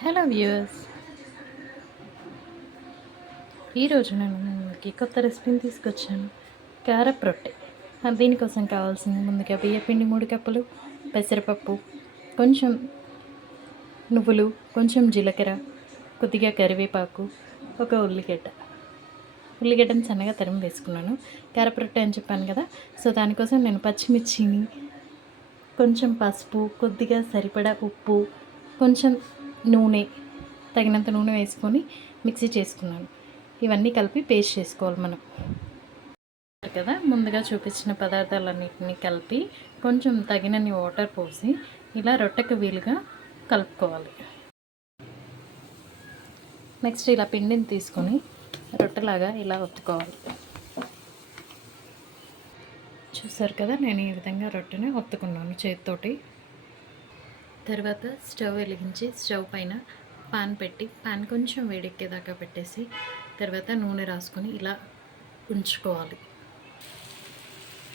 Hello viewers, ఈరోజు నేను మీకు కొత్త రెసిపీని తీసుకొచ్చాను. కారపు రొట్టె. దీనికోసం కావాల్సింది ముందుగా బియ్యపిండి 3 కప్పులు, పెసరపప్పు, కొంచెం నువ్వులు, కొంచెం జీలకర్ర, కొద్దిగా కరివేపాకు, ఒక ఉల్లిగడ్డని సన్నగా తరిమి వేసుకున్నాను. కారపు రొట్టె అని చెప్పాను కదా, సో దానికోసం నేను పచ్చిమిర్చిని, కొంచెం పసుపు, కొద్దిగా సరిపడా ఉప్పు, కొంచెం నూనె, తగినంత నూనె వేసుకొని మిక్సీ చేసుకున్నాను. ఇవన్నీ కలిపి పేస్ట్ చేసుకోవాలి మనం కదా. ముందుగా చూపించిన పదార్థాలన్నింటినీ కలిపి కొంచెం తగినన్ని వాటర్ పోసి ఇలా రొట్టెకు వీలుగా కలుపుకోవాలి. నెక్స్ట్ ఇలా పిండిని తీసుకొని రొట్టెలాగా ఇలా ఒత్తుకోవాలి. చూసారు కదా, నేను ఈ విధంగా రొట్టెని ఒత్తుకున్నాను చేతితోటి. తర్వాత స్టవ్ వెలిగించి స్టవ్ పైన పాన్ పెట్టి పాన్ కొంచెం వేడెక్కేదాకా పెట్టేసి తర్వాత నూనె రాసుకొని ఇలా ఉంచుకోవాలి.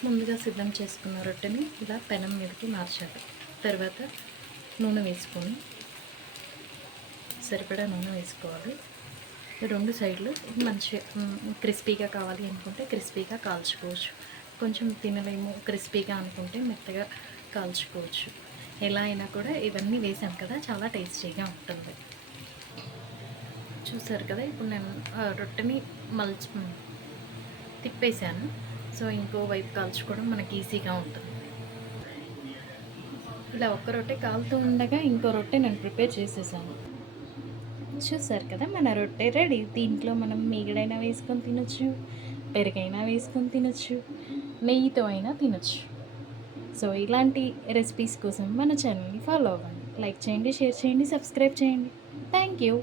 ముందుగా సిద్ధం చేసుకున్న రొట్టెని ఇలా పెనం మీదకి మార్చాలి. తర్వాత నూనె వేసుకొని సరిపడా నూనె వేసుకోవాలి. రెండు సైడ్లు మంచిగా క్రిస్పీగా కావాలి అనుకుంటే క్రిస్పీగా కాల్చుకోవచ్చు. కొంచెం తినలేము క్రిస్పీగా అనుకుంటే మెత్తగా కాల్చుకోవచ్చు. ఎలా అయినా కూడా ఇవన్నీ వేసాం కదా, చాలా టేస్టీగా ఉంటుంది. చూసారు కదా, ఇప్పుడు నేను రొట్టెని తిప్పేసాను. సో ఇంకో వైపు కాల్చుకోవడం మనకి ఈజీగా ఉంటుంది. ఇలా ఒక్క రొట్టె కాలుతూ ఉండగా ఇంకో రొట్టె నేను ప్రిపేర్ చేసేసాను. చూసారు కదా, మన రొట్టె రెడీ. దీంట్లో మనం మీగడైనా వేసుకొని తినొచ్చు, పెరుగైనా వేసుకొని తినొచ్చు, నెయ్యితో అయినా తినొచ్చు. సో ఇలాంటి రెసిపీస్ కోసం మన ఛానల్ని ఫాలో అవ్వండి. లైక్ చేయండి, షేర్ చేయండి, సబ్స్క్రైబ్ చేయండి. Thank you.